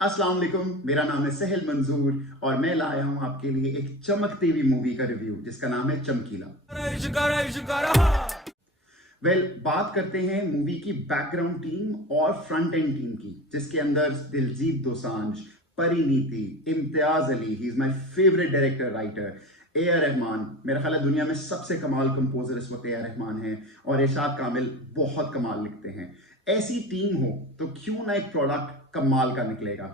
अस्सलाम वालेकुम, मेरा नाम है सहल मंजूर और मैं लाया हूं आपके लिए एक चमकती हुई मूवी का रिव्यू जिसका नाम है चमकीला। बात करते हैं मूवी की बैकग्राउंड टीम और फ्रंट एंड टीम की, जिसके अंदर Diljit Dosanjh, Parineeti, Imtiaz Ali, he is my favourite director writer, A R Rahman, मेरा ख्याल है दुनिया में सबसे कमाल कंपोजर इस वक्त ए आर रहमान है, और इरशाद कामिल बहुत कमाल लिखते हैं। ऐसी टीम हो तो क्यों ना एक प्रोडक्ट कमाल का निकलेगा।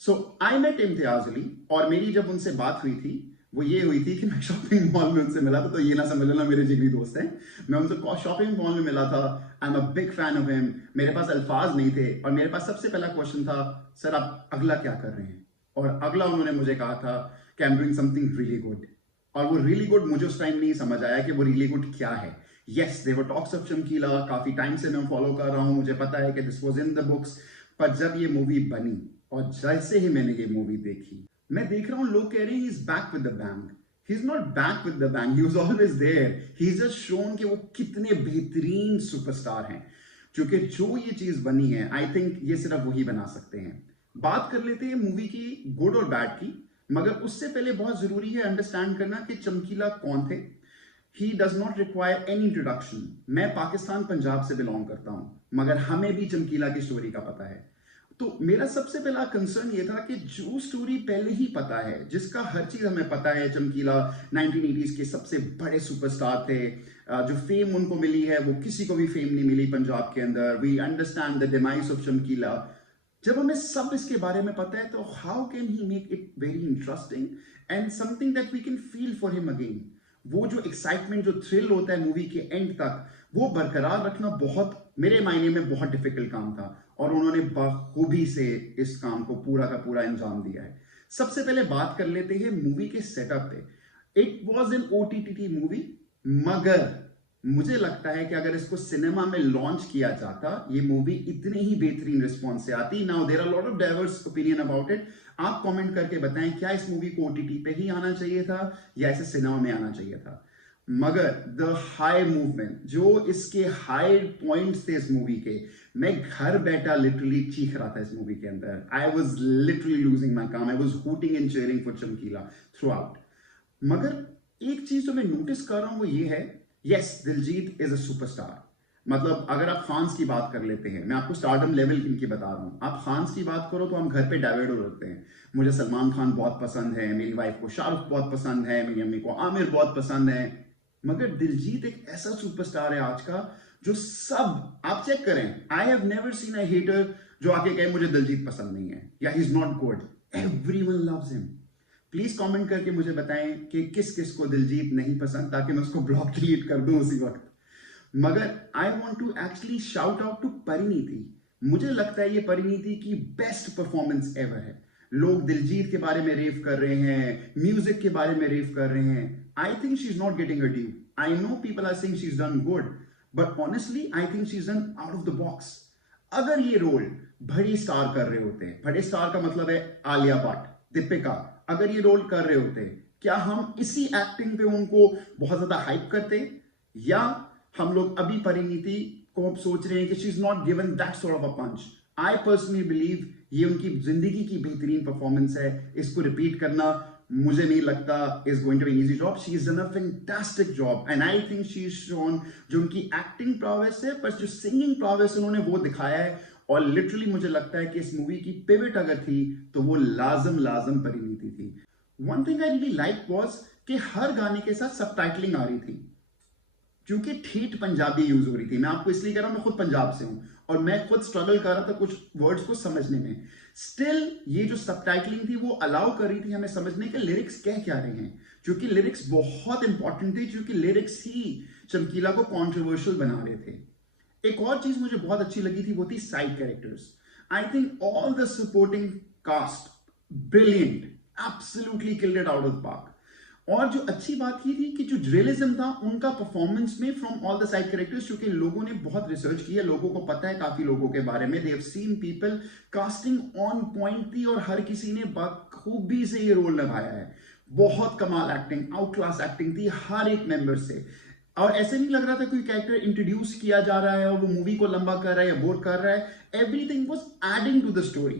सो आई मेट इम्तियाज अली, और मेरी जब उनसे बात हुई थी वो ये हुई थी कि मैं शॉपिंग मॉल में उनसे मिला था, तो ये ना समझ लेना मेरे जिगरी दोस्त हैं। मैं उनसे शॉपिंग मॉल में मिला था। I am a big fan of him. मेरे पास अल्फाज नहीं थे और मेरे पास सबसे पहला क्वेश्चन था, सर आप अगला क्या कर रहे हैं। और अगला उन्होंने मुझे कहा था कि I am doing something really good. और वो रियली गुड मुझे उस टाइम नहीं समझ आया कि वो रियली गुड क्या है। यस, देवर टॉक्स ऑफ चमकीला, काफी टाइम से मैं फॉलो कर रहा हूं, मुझे पता है कि this was in the books. पर जब ये मूवी बनी और जैसे ही मैंने ये मूवी देखी, मैं देख रहा हूं लोग कह रहे हैं he is back with the bang. He is not back with the bang, he was always there. He is just shown कि वो कितने बेहतरीन सुपरस्टार हैं। क्योंकि जो ये चीज बनी है, आई थिंक ये सिर्फ वही बना सकते हैं। बात कर लेते हैं मूवी की गुड और बैड की, मगर उससे पहले बहुत जरूरी है अंडरस्टैंड करना कि चमकीला कौन थे। He does not require any introduction. मैं पाकिस्तान पंजाब से बिलोंग करता हूं, मगर हमें भी चमकीला की स्टोरी का पता है। तो मेरा सबसे पहला कंसर्न ये था कि जो स्टोरी पहले ही पता है, जिसका हर चीज हमें पता है, चमकीला 1980s के सबसे बड़े सुपरस्टार थे। जो फेम उनको मिली है वो किसी को भी फेम नहीं मिली पंजाब के अंदर। We understand the demise of Chamkila. जब हमें सब इसके बारे में पता है तो how can he make it very interesting and something that we can feel for him again. वो जो एक्साइटमेंट, जो थ्रिल होता है मूवी के एंड तक, वो बरकरार रखना बहुत, मेरे मायने में बहुत डिफिकल्ट काम था, और उन्होंने बखूबी से इस काम को पूरा का पूरा अंजाम दिया है। सबसे पहले बात कर लेते हैं मूवी के सेटअप पे। It was an OTT movie, मगर मुझे लगता है कि अगर इसको सिनेमा में लॉन्च किया जाता, ये मूवी इतनी ही बेहतरीन रिस्पॉन्स से आती। Now there are lot of diverse opinion about it. आप कमेंट करके बताएं, क्या इस मूवी को ओटीटी पे ही आना चाहिए था या इसे सिनेमा में आना चाहिए था। मगर द हाई मूवमेंट, जो इसके हाई पॉइंट्स थे इस मूवी के, मैं घर बैठा लिटरली चीख रहा था इस मूवी के अंदर। I was literally losing my calm. I was hooting and cheering for Chamkila throughout. मगर एक चीज जो मैं नोटिस कर रहा हूं वो ये है, yes Diljit is a superstar. मतलब अगर आप खान्स की बात कर लेते हैं, मैं आपको स्टारडम लेवल इनकी बता रहा हूं, आप खान्स की बात करो तो हम घर पे डाइवर्ट हो जाते हैं। मुझे सलमान खान बहुत पसंद है, मेरी वाइफ को शाहरुख बहुत पसंद है, मेरी अम्मी को आमिर बहुत पसंद है। मगर दिलजीत एक ऐसा सुपरस्टार है आज का, जो सब आप चेक करें, I have never seen a hater जो आके कहे मुझे दिलजीत पसंद नहीं है या he is not good. Everyone loves him. Please comment करके मुझे बताएं कि किस किस को दिलजीत नहीं पसंद, ताकि मैं उसको ब्लॉक डिलीट कर दूं उसी वक्त। मगर I want to actually shout out to Parineeti. मुझे लगता है ये परिणीति की बेस्ट परफॉर्मेंस एवर है। लोग दिलजीत के बारे में रेव कर रहे हैं, म्यूजिक के बारे में रेव कर रहे हैं। I think she is not getting a due. I know people are saying she is done good, but honestly I think she is done out of the box. अगर ये रोल बड़ी स्टार कर रहे होते हैं, बड़े स्टार का मतलब है आलिया भट्ट, दीपिका, अगर ये रोल कर रहे होते, क्या हम इसी एक्टिंग पे उनको बहुत ज्यादा हाइप करते, या हम लोग अभी परिणीति को अब सोच रहे हैं कि she is not given that sort of a punch. I personally believe ये उनकी जिंदगी की बेहतरीन परफॉर्मेंस है। इसको रिपीट करना मुझे नहीं लगता is going to be easy job. She is done a fantastic job and I think she is shone जो उनकी एक्टिंग प्रॉवेस है, पर जो सिंगिंग प्रॉवेस उन्होंने वो दिखाया है। और लिटरली मुझे लगता है कि इस मूवी की पिवट अगर थी तो वो लाजम लाजम परिणीति थी। One thing I really like was कि हर गाने के साथ सबटाइटलिंग आ रही थी, क्योंकि ठेठ पंजाबी यूज हो रही थी। मैं आपको इसलिए कह रहा हूं, मैं खुद पंजाब से हूं और मैं खुद स्ट्रगल कर रहा था कुछ वर्ड्स को समझने में। स्टिल ये जो सबटाइटलिंग थी वो अलाउ कर रही थी हमें समझने के लिरिक्स कह क्या रहे हैं, क्योंकि लिरिक्स बहुत इंपॉर्टेंट थे, क्योंकि लिरिक्स ही चमकीला को कॉन्ट्रोवर्शियल बना रहे थे। एक और चीज मुझे बहुत अच्छी लगी थी, वो थी side characters. I think all the supporting cast brilliant, absolutely killed it out of park. और जो अच्छी बात ये थी कि जो रियलिज्म था उनका परफॉर्मेंस में from all the side characters, क्योंकि लोगों ने बहुत रिसर्च की है, लोगों को पता है काफी लोगों के बारे में, they have seen people, casting on point थी और हर किसी ने बखूबी से ये रोल निभाया है। बहुत कमाल एक्टिंग, आउट क्लास एक्टिंग थी हर एक मेंबर से। और ऐसे नहीं लग रहा था कोई कैरेक्टर इंट्रोड्यूस किया जा रहा है और वो मूवी को लंबा कर रहा है या बोर कर रहा है। Everything was adding to the story.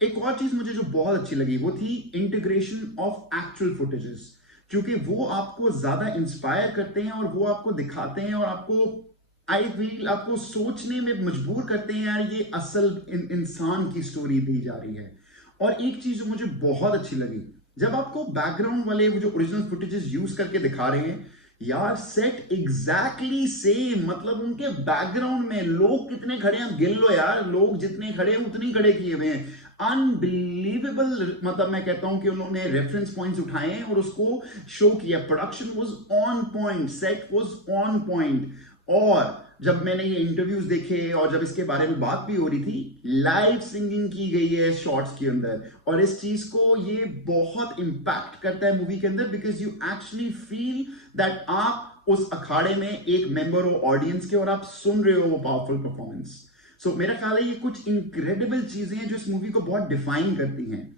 एक और चीज मुझे जो बहुत अच्छी लगी वो थी इंटीग्रेशन ऑफ एक्चुअल फुटेजेस, क्योंकि वो आपको ज्यादा इंस्पायर करते हैं और वो आपको दिखाते हैं और आपको आई फील आपको सोचने में मजबूर करते हैं, यार ये असल इंसान की स्टोरी दी जा रही है। और एक चीज जो मुझे बहुत अच्छी लगी, जब आपको बैकग्राउंड वाले वो जो ओरिजिनल फुटेजेस यूज करके दिखा रहे हैं, यार सेट एग्जैक्टली सेम, मतलब उनके बैकग्राउंड में लोग कितने खड़े हैं, गिन लो यार, लोग जितने खड़े हैं उतनी खड़े किए हुए हैं। अनबिलीवेबल, मतलब मैं कहता हूं कि उन्होंने रेफरेंस पॉइंट्स उठाए हैं और उसको शो किया। Production was on point, set was on point. और जब मैंने ये इंटरव्यूज देखे और जब इसके बारे में बात भी हो रही थी, लाइव सिंगिंग की गई है शॉर्ट्स के अंदर, और इस चीज को ये बहुत इंपैक्ट करता है मूवी के अंदर, because you actually feel that आप उस अखाड़े में एक मेंबर हो ऑडियंस के और आप सुन रहे हो वो पावरफुल परफॉर्मेंस। सो मेरा ख्याल है ये कुछ इनक्रेडिबल चीजें हैं जो इस मूवी को बहुत डिफाइन करती हैं।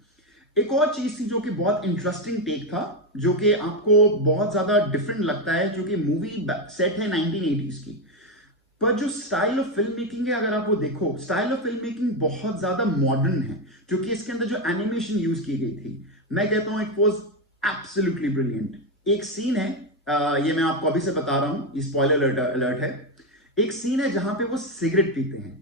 एक और चीज थी जो कि बहुत इंटरेस्टिंग टेक था, जो कि आपको बहुत ज्यादा डिफरेंट लगता है, जो कि मूवी सेट है 1980s की, पर जो स्टाइल ऑफ फिल्म मेकिंग है अगर आप वो देखो, स्टाइल ऑफ फिल्म मेकिंग बहुत ज्यादा मॉडर्न है, क्योंकि इसके अंदर जो एनिमेशन यूज की गई थी, मैं कहता हूं इट वाज एब्सोल्युटली ब्रिलियंट। एक सीन है, ये मैं आपको अभी से बता रहा हूं, ये स्पॉइलर अलर्ट है। एक सीन है जहां पे वो सिगरेट पीते हैं।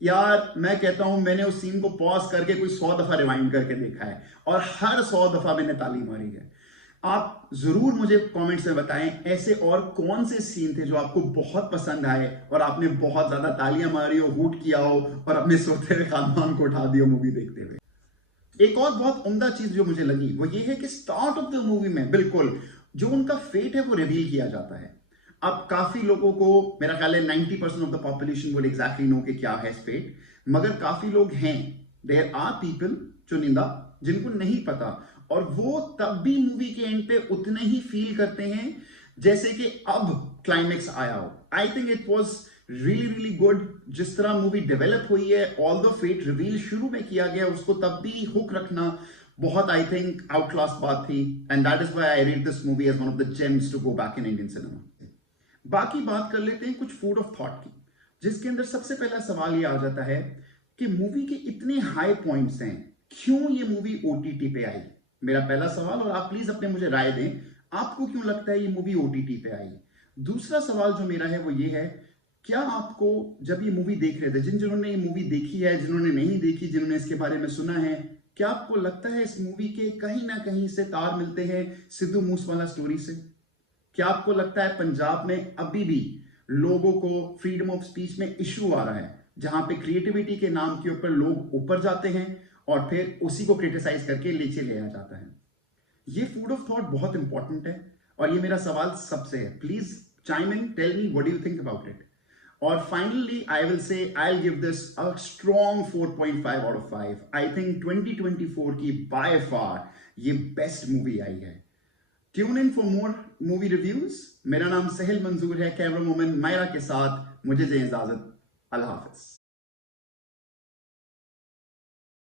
यार मैं कहता हूं मैंने उस सीन को पॉज करके कोई 100 दफा रिवाइंड करके देखा है और हर 100 दफा मैंने ताली मारी है। आप जरूर मुझे कमेंट्स में बताएं ऐसे और कौन से सीन थे जो आपको बहुत पसंद आए और आपने बहुत ज्यादा तालियां मारी हो, हूट किया हो और अपने सोते हुए खानदान को उठा दिया मूवी देखते हुए। एक और बहुत उम्दा चीज जो मुझे लगी वो ये है कि स्टार्ट ऑफ द मूवी में बिल्कुल जो उनका फेट है वो रिवील किया जाता है। अब काफी लोगों को, मेरा ख्याल है 90% of the population would exactly know कि क्या है फेट, मगर काफी लोग हैं, देयर आर पीपल चुनिंदा जिनको नहीं पता, और वो तब भी मूवी के एंड पे उतने ही फील करते हैं जैसे कि अब क्लाइमेक्स आया हो। I think it was really really good जिस तरह मूवी डेवलप हुई है। ऑल द फेट रिवील शुरू में किया गया, उसको तब भी हुक रखना बहुत आई थिंक आउट क्लास बात थी, and that is why I rate this movie as one of the gems to go back in Indian cinema. बाकी बात कर लेते हैं कुछ फूड ऑफ थॉट की, जिसके अंदर सबसे पहला सवाल ये आ जाता है कि मूवी के इतने हाई पॉइंट्स हैं, क्यों ये मूवी ओटीटी पे आई? मेरा पहला सवाल, और आप प्लीज अपने मुझे राय दें, आपको क्यों लगता है ये मूवी ओटीटी पे आई? दूसरा सवाल जो मेरा है वो ये है, क्या आपको जब ये मूवी देख रहे थे, जिन्होंने ये मूवी देखी है, जिन्होंने नहीं देखी, जिन्होंने इसके बारे में सुना है, क्या आपको लगता है इस मूवी के कहीं ना कहीं से तार मिलते हैं सिद्धू मूसवाला स्टोरी से? क्या आपको लगता है पंजाब में अभी भी लोगों को फ्रीडम ऑफ स्पीच में इश्यू आ रहा है, जहां पे क्रिएटिविटी के नाम के ऊपर लोग ऊपर जाते हैं और फिर उसी को क्रिटिसाइज करके नीचे ले आ जाता है? ये फूड ऑफ थॉट बहुत इंपॉर्टेंट है और ये मेरा सवाल सबसे है। Please chime in, tell me what do you think about it. और finally I will say I will give this a strong 4.5 out of 5। I think 2024 की बाय फार ये बेस्ट मूवी आई है। Tune in for more movie reviews. मेरा नाम सहेल मंजूर है, camera woman Myra के साथ मुझे दे इजाजत। अल्लाह हाफिज।